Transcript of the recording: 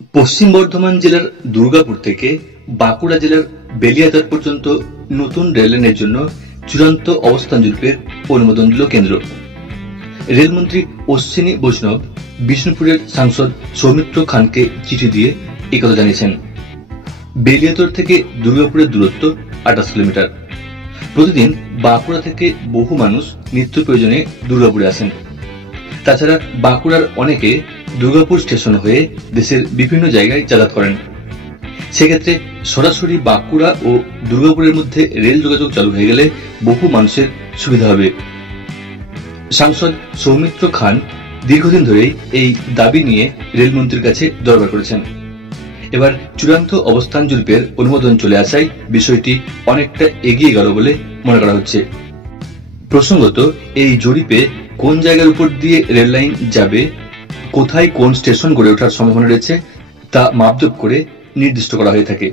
পশ্চিম বর্ধমান জেলার দুর্গাপুর থেকে বাঁকুড়া জেলার বেলিয়াতর পর্যন্ত নতুন রেললাইনের জন্য চূড়ান্ত অবস্থান জরিপের অনুমোদন দিল কেন্দ্র। রেলমন্ত্রী অশ্বিনী বৈষ্ণব বিষ্ণুপুরের সাংসদ সৌমিত্র খানকে চিঠি দিয়ে একথা জানিয়েছেন। বেলিয়াতর থেকে দুর্গাপুরের দূরত্ব 28 কিলোমিটার। প্রতিদিন বাঁকুড়া থেকে বহু মানুষ নিত্য প্রয়োজনে দুর্গাপুরে আসেন। তাছাড়া বাঁকুড়ার অনেকে দুর্গাপুর স্টেশন হয়ে দেশের বিভিন্ন জায়গায় যাতায়াত করেন। সেক্ষেত্রে সরাসরি বাঁকুড়া ও দুর্গাপুরের মধ্যে রেল যোগাযোগ চালু হয়ে গেলে বহু মানুষের সুবিধা হবে। সাংসদ সৌমিত্র খান দীর্ঘদিন ধরেই এই দাবি নিয়ে রেলমন্ত্রীর কাছে দরবার করেছেন। এবার চূড়ান্ত অবস্থান জরিপের অনুমোদন চলে আসায় বিষয়টি অনেকটা এগিয়ে গেল বলে মনে করা হচ্ছে। প্রসঙ্গত, এই জরিপে কোন জায়গার উপর দিয়ে রেল লাইন যাবে, কোথায় কোন স্টেশন গড়ে ওঠার সম্ভাবনা রয়েছে তা মাপজোপ করে নির্দিষ্ট করা হয়ে থাকে।